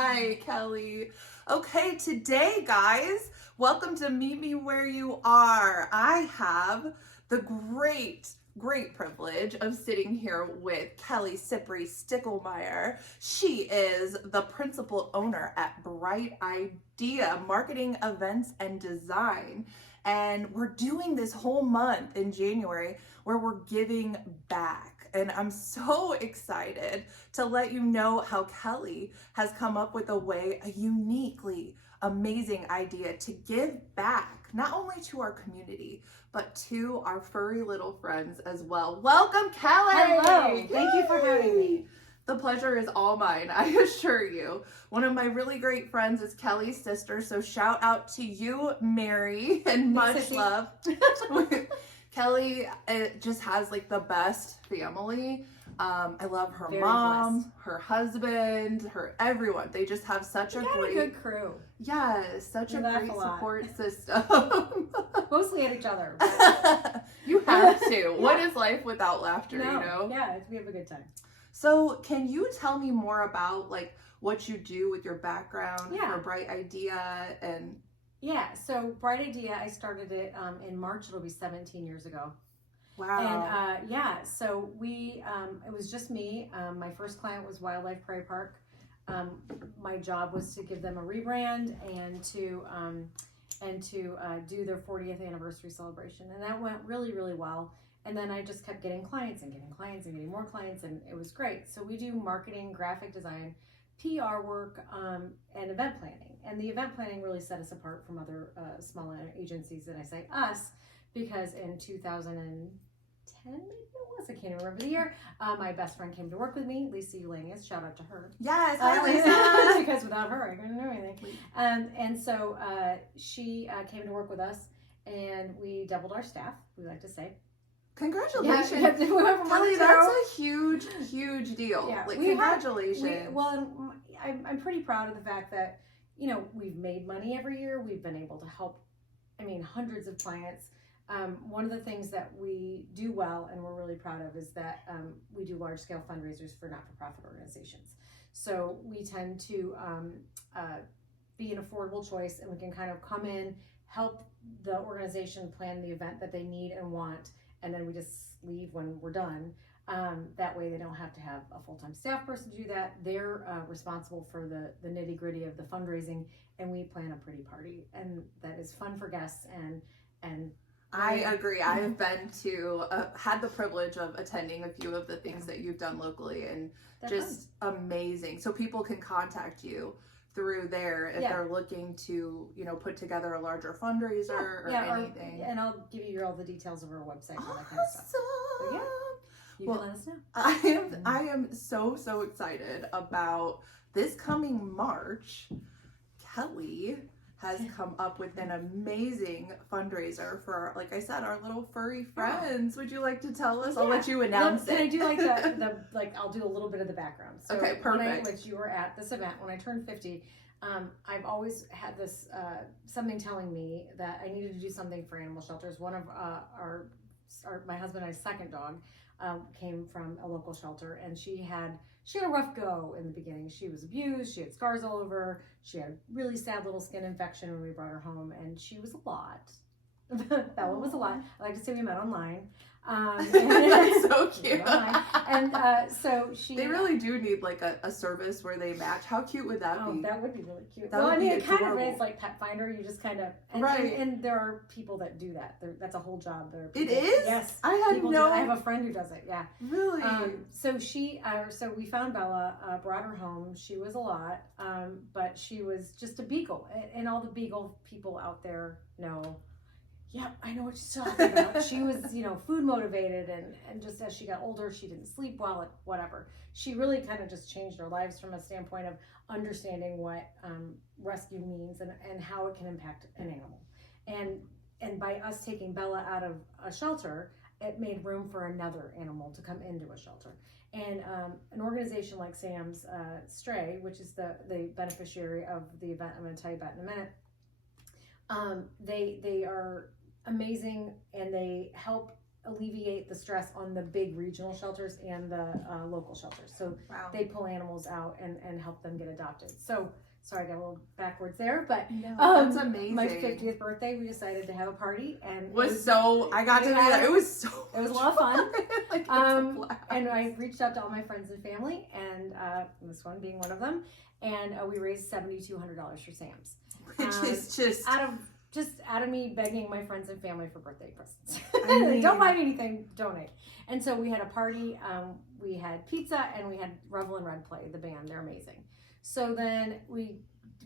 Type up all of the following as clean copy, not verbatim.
Hi, Kelly. Okay, today, guys, welcome to Meet Me Where You Are. I have the great privilege of sitting here with Kelly Cipri Stickelmeier. She is the principal owner at Bright Idea Marketing, Events, and Design. And we're doing this whole month in January where we're giving back. And I'm so excited to let you know how Kelly has come up with a uniquely amazing idea to give back, not only to our community, but to our furry little friends as well. Welcome, Kelly! Hello, thank you for having me. The pleasure is all mine, I assure you. One of my really great friends is Kelly's sister, so shout out to you, Mary, and much love. Kelly just has like the best family. I love her mom, her husband, her everyone. They just have such a good crew. Yes, such a great support system. Mostly at each other. But... You have to. Yeah. What is life without laughter, no. you know? Yeah, we have a good time. So can you tell me more about like what you do with your background for Bright Idea and... Yeah, so Bright Idea, I started it in March. It'll be 17 years ago. Wow. And so we, it was just me. My first client was Wildlife Prairie Park. My job was to give them a rebrand and to do their 40th anniversary celebration. And that went really, really well. And then I just kept getting clients and getting clients and getting more clients, and it was great. So we do marketing, graphic design, PR work, and event planning. And the event planning really set us apart from other small agencies. And I say us because in 2010, maybe it was, I can't even remember the year, my best friend came to work with me, Lisa Eulanius, shout out to her. Yes, hi Lisa! Because without her, I couldn't do anything. And so she came to work with us, and we doubled our staff, we like to say. Congratulations. Yeah, Kelly, that's a huge deal. Yeah, like, congratulations. I'm pretty proud of the fact that, you know, we've made money every year. We've been able to help, hundreds of clients. One of the things that we do well and we're really proud of is that we do large scale fundraisers for not-for-profit organizations. So we tend to be an affordable choice, and we can kind of come in, help the organization plan the event that they need and want, and then we just leave when we're done. That way they don't have to have a full-time staff person to do that. They're responsible for the nitty-gritty of the fundraising, and we plan a pretty party, and that is fun for guests. And I agree. I have been to had the privilege of attending a few of the things that you've done locally, and just amazing. So people can contact you through there if they're looking to, you know, put together a larger fundraiser or anything. And I'll give you all the details of our website and all that kind of stuff. Awesome. You can let us know. I am so excited about this coming March. Kelly has come up with an amazing fundraiser for, like I said, our little furry friends. Would you like to tell us? I'll let you announce it. Can I do like I'll do a little bit of the background. So okay, perfect. Which you were at this event when I turned 50. I've always had this something telling me that I needed to do something for animal shelters. One of my husband and I's second dog came from a local shelter, and she had a rough go in the beginning. She was abused, she had scars all over, she had a really sad little skin infection when we brought her home, and she was a lot. Bella was a lot. I like to say we met online. That's so cute. And so they really do need like a service where they match. How cute would that be? Oh, that would be really cute. It kind of is like Pet Finder. You just kind of and there are people that do that. That's a whole job. It is? Yes. I have a friend who does it. Yeah. Really? So so we found Bella, brought her home. She was a lot, but she was just a beagle, and all the beagle people out there know. Yeah, I know what you're talking about. She was, food motivated, and just as she got older, she didn't sleep well, and whatever. She really kind of just changed our lives from a standpoint of understanding what rescue means and how it can impact an animal. And by us taking Bella out of a shelter, it made room for another animal to come into a shelter. And an organization like Sam's Stray, which is the beneficiary of the event I'm going to tell you about in a minute, they are amazing, and they help alleviate the stress on the big regional shelters and the local shelters. So Wow. they pull animals out and help them get adopted. So sorry, I got a little backwards there, but No, that's amazing. My 50th birthday, we decided to have a party, and I got to do that. It was so. It was a lot of fun. Like, it was a blast. And I reached out to all my friends and family, and this one being one of them, and we raised $7,200 for Sam's, which is just out of me begging my friends and family for birthday presents. I mean, Don't buy me anything, donate. And so we had a party, we had pizza, and we had Revel and Red play, the band. They're amazing. So then we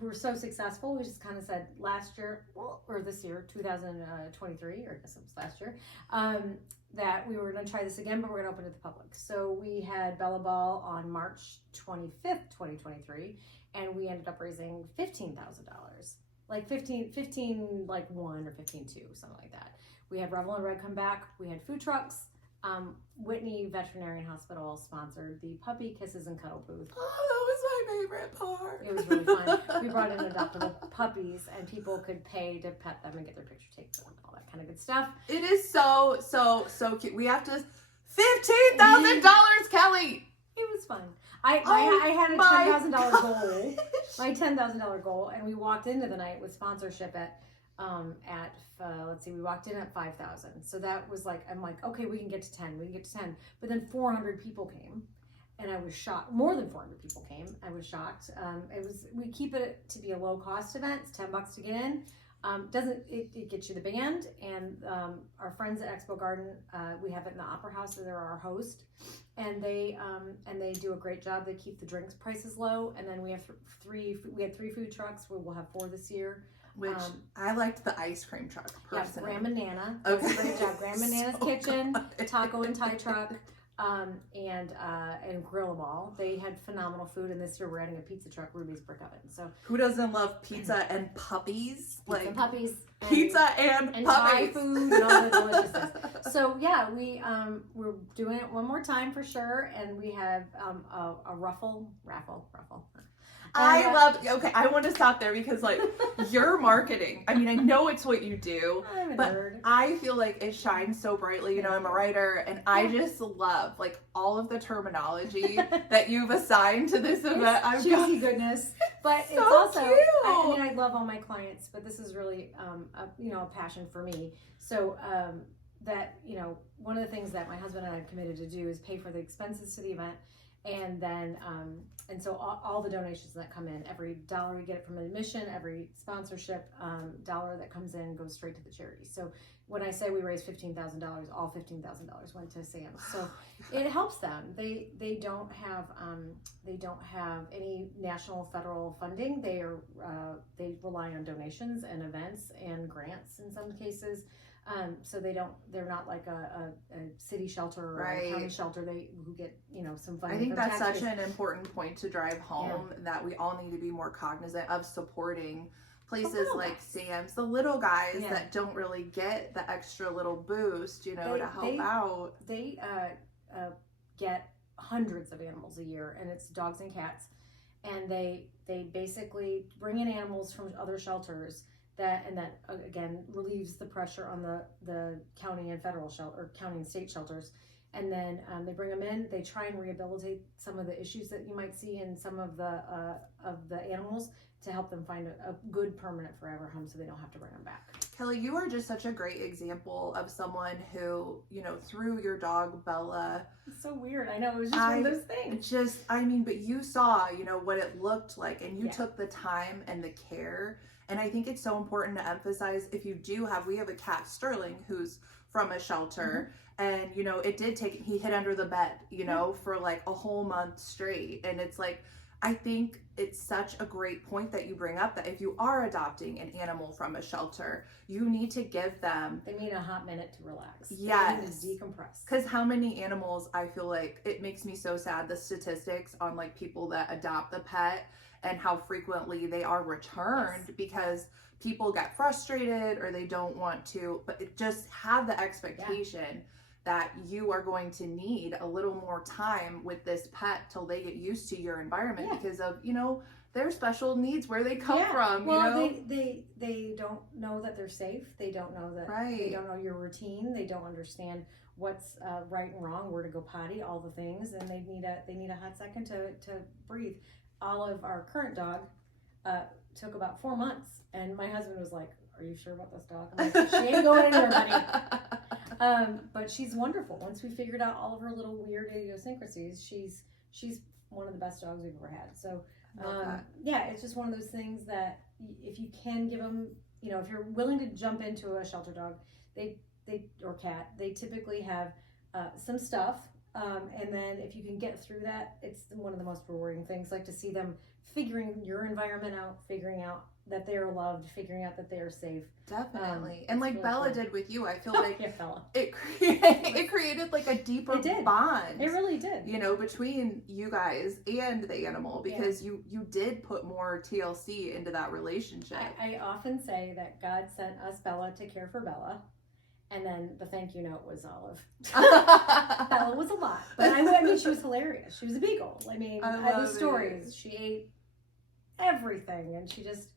were so successful, we just kind of said last year, or this year, 2023, or I guess it was last year, that we were going to try this again, but we're going to open it to the public. So we had Bella Ball on March 25th, 2023, and we ended up raising $15,000. Like 15, like 1 or 15.2, something like that. We had Revel and Red come back. We had food trucks. Whitney Veterinarian Hospital sponsored the puppy kisses and cuddle booth. Oh, that was my favorite part. It was really fun. We brought in adoptable puppies, and people could pay to pet them and get their picture taken and all that kind of good stuff. It is so cute. We have to $15,000, Kelly. It was fun. I had a $10,000 goal. My $10,000 goal, and we walked into the night with sponsorship at let's see, we walked in at 5,000. So that was like, I'm like, okay, we can get to 10. But then 400 people came, and I was shocked. More than 400 people came. I was shocked. We keep it to be a low cost event. It's $10 to get in. It gets you the band and our friends at Expo Garden. We have it in the Opera House, so they're our host, and they do a great job. They keep the drinks prices low, and then we have three food trucks. We'll have 4 this year. Which I liked the ice cream truck personally. Yeah, Grandma Nana. Okay. That's a great job. Grandma Nana's So Kitchen, good. Taco and Thai Truck, and Grill 'em All. They had phenomenal food, and this year we're adding a pizza truck, Ruby's Brick Oven. So who doesn't love pizza and puppies? Pizza and puppies. Pizza and Thai puppies. food and all the deliciousness. So yeah, we're doing it one more time for sure, and we have a raffle. Okay, I want to stop there because like your marketing, I mean, I know it's what you do, I'm a but nerd. I feel like it shines so brightly. You know, I'm a writer, and I just love like all of the terminology that you've assigned to this event. It's juicy goodness, but So it's also, cute. I love all my clients, but this is really, a passion for me. So, that, one of the things that my husband and I have committed to do is pay for the expenses to the event. And then, and so all the donations that come in, every dollar we get from admission, every sponsorship dollar that comes in goes straight to the charity. So when I say we raised $15,000, all $15,000 went to Sam's. So it helps them. They don't have any national federal funding. They rely on donations and events and grants in some cases. So they're not like a city shelter or a county shelter who get, some funding. I think from that's taxpayers. such an important point to drive home, that we all need to be more cognizant of supporting places like Sam's, the little guys that don't really get the extra little boost, to help out. They get hundreds of animals a year, and it's dogs and cats, and they basically bring in animals from other shelters that again relieves the pressure on the county and federal shelter, or county and state shelters. And then they bring them in. They try and rehabilitate some of the issues that you might see in some of the animals to help them find a good permanent forever home, so they don't have to bring them back. Kelly, you are just such a great example of someone who, through your dog Bella. It's so weird. I know, it was just one of those things. But you saw, what it looked like, and you took the time and the care. And I think it's so important to emphasize, if you do we have a cat, Sterling, who's from a shelter, and, it did take, he hid under the bed, for like a whole month straight. And it's like, I think it's such a great point that you bring up, that if you are adopting an animal from a shelter, you need to give them... They need a hot minute to relax. Yes. They need to decompress. Because how many animals, I feel like, it makes me so sad, the statistics on like people that adopt the pet and how frequently they are returned because people get frustrated or they don't want to, but just have the expectation that you are going to need a little more time with this pet till they get used to your environment because of, their special needs, where they come from. Well, you know? they don't know that they're safe. They don't know that they don't know your routine. They don't understand what's right and wrong, where to go potty, all the things, and they need a hot second to breathe. Olive, our current dog, took about 4 months, and my husband was like, "Are you sure about this dog?" I'm like, "She ain't going anywhere, buddy." But she's wonderful. Once we figured out all of her little weird idiosyncrasies, she's one of the best dogs we've ever had. So yeah, it's just one of those things that if you can give them, you know, if you're willing to jump into a shelter dog, they or cat, they typically have some stuff, and then if you can get through that, it's one of the most rewarding things, like to see them figuring your environment out, figuring out that they are loved, figuring out that they are safe. Definitely. And like really Bella cool. did with you, I feel like Yeah, Bella. it created like a deeper bond. It really did. You know, between you guys and the animal, because you did put more TLC into that relationship. I often say that God sent us Bella to care for Bella. And then the thank you note was Olive. Bella was a lot. But I mean, she was hilarious. She was a beagle. I mean, I had the stories. She ate everything. And she just,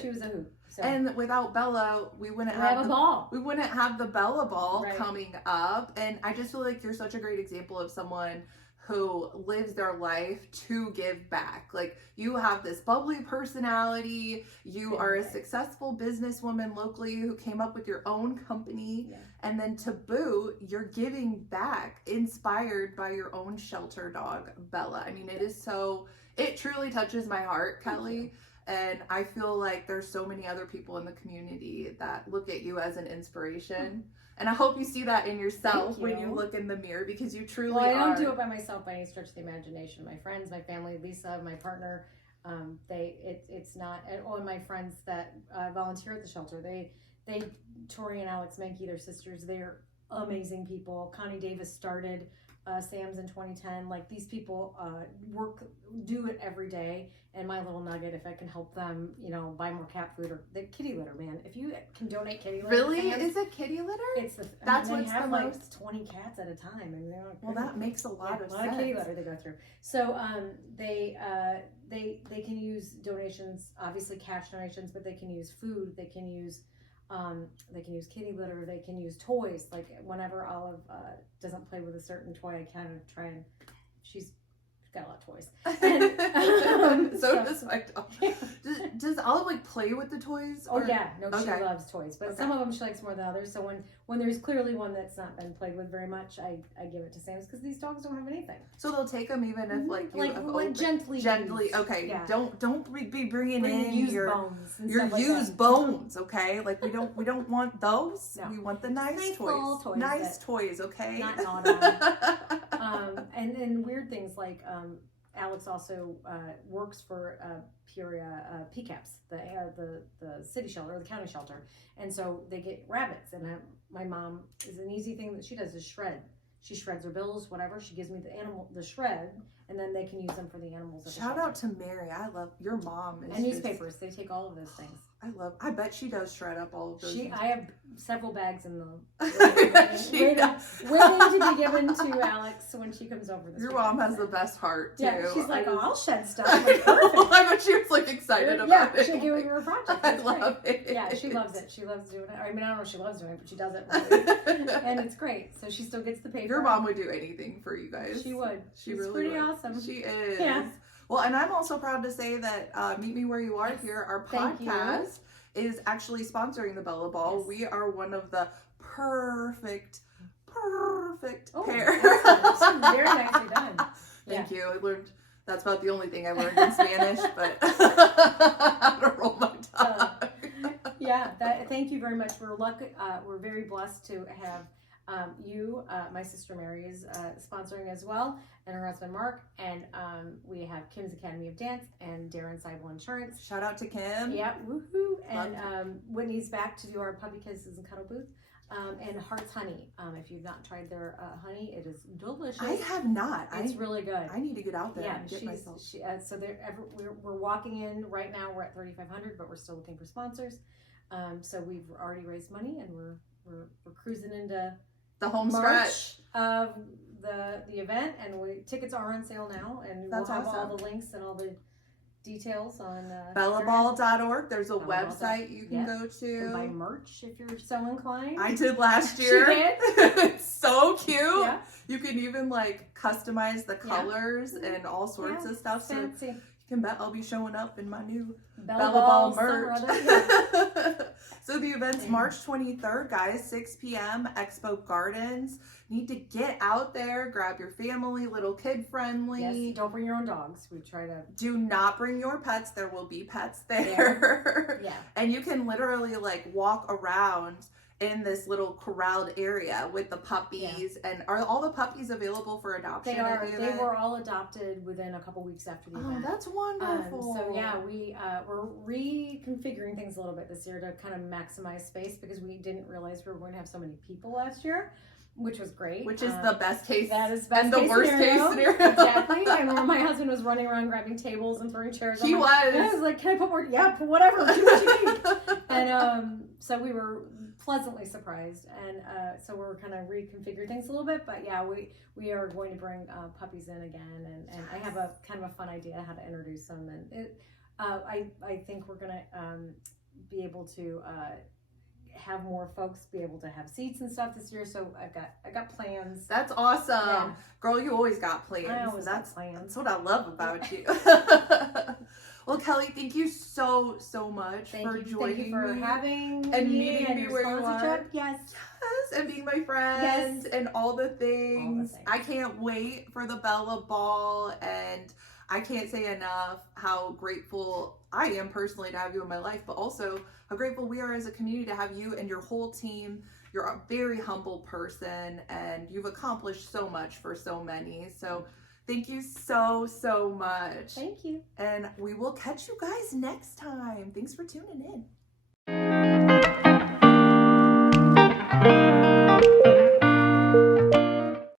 she was a hoot. So. And without Bella, we wouldn't have a ball. We wouldn't have the Bella ball right. coming up. And I just feel like you're such a great example of someone who lives their life to give back. Like, you have this bubbly personality. You are a successful businesswoman locally who came up with your own company. Yeah. And then to boot, you're giving back, inspired by your own shelter dog, Bella. I mean, it truly touches my heart, Kelly. And I feel like there's so many other people in the community that look at you as an inspiration. And I hope you see that in yourself when you look in the mirror, because you truly are. I don't do it by myself by any stretch of the imagination. My friends, my family, Lisa, my partner, it's not. And my friends that volunteer at the shelter, Tori and Alex Menke, their sisters, they're amazing people. Connie Davis started Sam's in 2010. Like, these people do it every day. And my little nugget, if I can help them, buy more cat food or the kitty litter, man. If you can donate kitty litter, really, is it kitty litter? It's they have like 20 cats at a time, and well, that makes a lot of sense. A lot of kitty litter they go through. So they can use donations, obviously cash donations, but they can use food. They can use kitty litter. They can use toys. Like, whenever Olive doesn't play with a certain toy, I kind of try and she's got a lot of toys. And, so does my dog. Does Olive like play with the toys? Or? Oh yeah, no, she loves toys, but some of them she likes more than others. So when there's clearly one that's not been played with very much, I give it to Sam's, because these dogs don't have anything. So they'll take them even if gently. Used. Okay, yeah. Don't be bringing in used your bones. Your used bones, okay? Like, we don't want those. No. We want the nice toys. Nice toys, okay? Not gnawed on. And then weird things like Alex also works for Peoria PCAPS, the city shelter, or the county shelter, and so they get rabbits. And my mom is an easy thing that she does is shred. She shreds her bills, whatever. She gives me the shred, and then they can use them for the animals. Shout out to Mary. I love your mom. And newspapers. They take all of those things. I bet she does shred up all of those things. I have several bags in waiting to be given to Alex when she comes over. Your mom has the best heart, too. Yeah, she's like, I'll shed stuff. Like, perfect. I bet she was like excited about it. Yeah, she'll give her a project. I love it. Yeah, she loves it. She loves doing it. I mean, I don't know if she loves doing it, but she does it. And it's great. So she still gets the paper. Your mom would do anything for you guys. She would. She's really pretty awesome. She is. Yeah. Well, and I'm also proud to say that Meet Me Where You Are here, our podcast, is actually sponsoring the Bella Ball. Yes. We are one of the perfect pair. Very nicely done. Thank you. I learned, that's about the only thing I learned in Spanish, but how to roll my tongue. Thank you very much. We're very blessed to have you, my sister Mary is sponsoring as well, and her husband Mark, and we have Kim's Academy of Dance and Darren Seibel Insurance. Shout out to Kim. Yeah, woohoo! And Whitney's back to do our puppy kisses and cuddle booth. And Heart's Honey. If you've not tried their honey, it is delicious. I have not. It's really good. I need to get out there and get myself. So we're walking in right now. We're at 3,500, but we're still looking for sponsors. So we've already raised money, and we're cruising into the home March stretch of the event, and tickets are on sale now, and we'll have all the links and all the details on Bellaball.org. There's a Bellaball. website you can go You can buy to. merch if you're so inclined. I did last year. She did? It's so cute. Yeah. You can even like customize the colors and all sorts of stuff. Fancy. So you can bet I'll be showing up in my new Bellaball merch. Yeah. So the event's March 23rd, guys, 6 p.m. Expo Gardens. Need to get out there, grab your family, little kid friendly. Yes, don't bring your own dogs. We try to. Do not bring your pets. There will be pets there. Yeah. And you can literally like walk around in this little corralled area with the puppies. And are all the puppies available for adoption? They are. They were all adopted within a couple weeks after the event. Oh, that's wonderful. So yeah, we're reconfiguring things a little bit this year to kind of maximize space because we didn't realize we were going to have so many people last year, which was great. Which is the best case. That is best and the case worst scenario. case scenario. Exactly. I remember my husband was running around grabbing tables and throwing chairs. He was. I was like, "Can I put more? Yeah, put whatever. Do what you need." And so we were pleasantly surprised, and so we're kind of reconfigure things a little bit. But yeah, we are going to bring puppies in again, and I have a kind of a fun idea how to introduce them, and I think we're gonna be able to have more folks be able to have seats and stuff this year. So I got plans. That's awesome. Yeah. Girl, you always got plans. I always got That's plans. what I love about you. Well, Kelly, thank you so much for joining Thank you for me having and me meeting and me your where you sponsorship. are. Yes. Yes, and being my friend and all the things. I can't wait for the Bella Ball, and I can't say enough how grateful I am personally to have you in my life, but also how grateful we are as a community to have you and your whole team. You're a very humble person, and you've accomplished so much for so many. So thank you so much. Thank you. And we will catch you guys next time. Thanks for tuning in.